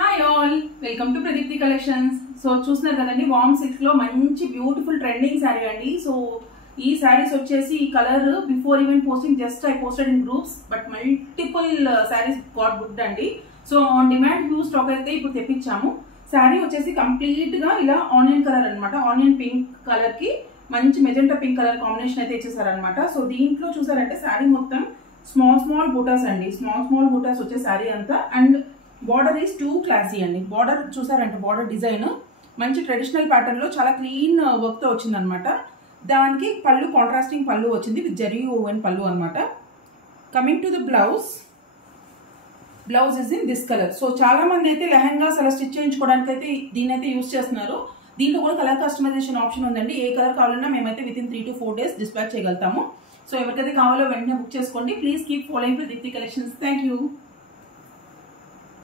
Hi all, welcome to Pradeepti collections. So చూస్తున్నారు కదండి, వామ్ silk లో మంచి బ్యూటిఫుల్ ట్రెండింగ్ శారీ అండి. సో ఈ శారీస్ వచ్చేసి ఈ colour before even posting just I posted in groups, but multiple sarees got booked అండి. So on demand view stock అయితే ఇప్పుడు తెప్పించాము. శారీ వచ్చేసి కంప్లీట్ గా ఇలా ఆనియన్ కలర్ అనమాట. ఆనియన్ పింక్ కలర్ కి మంచి మెజెంటా పింక్ కలర్ కాంబినేషన్ అయితే ఇచ్చేసారనమాట. సో దీంట్లో చూసారంటే శారీ మొత్తం స్మాల్ స్మాల్ బూటాస్ అండి. స్మాల్ బూటాస్ వచ్చే శారీ అంతా. And border is two classy అండి. బార్డర్ చూసారంటే బార్డర్ డిజైన్ మంచి ట్రెడిషనల్ ప్యాటర్న్ లో చాలా క్లీన్ వర్క్ తో వచ్చింది అనమాట. దానికి పళ్ళు కాంట్రాస్టింగ్ పళ్ళు వచ్చింది విత్ జరీ ఓవెన్ పళ్ళు అనమాట. Coming to the blouse is in this colour. So చాలా మంది అయితే లెహంగాస్ అలా స్టిచ్ చేయించుకోవడానికి అయితే దీని అయితే యూస్ చేస్తున్నారు. దీంట్లో కూడా కలర్ కస్టమైజేషన్ ఆప్షన్ ఉందండి. ఏ కలర్ కావాలన్నా మేమైతే with in 3 to 4 days dispatch చేయగలుగుతాము. సో ఎవరికైతే కావాలో వెంటనే బుక్ చేసుకోండి. Please keep following Pradeepti collections. Thank you.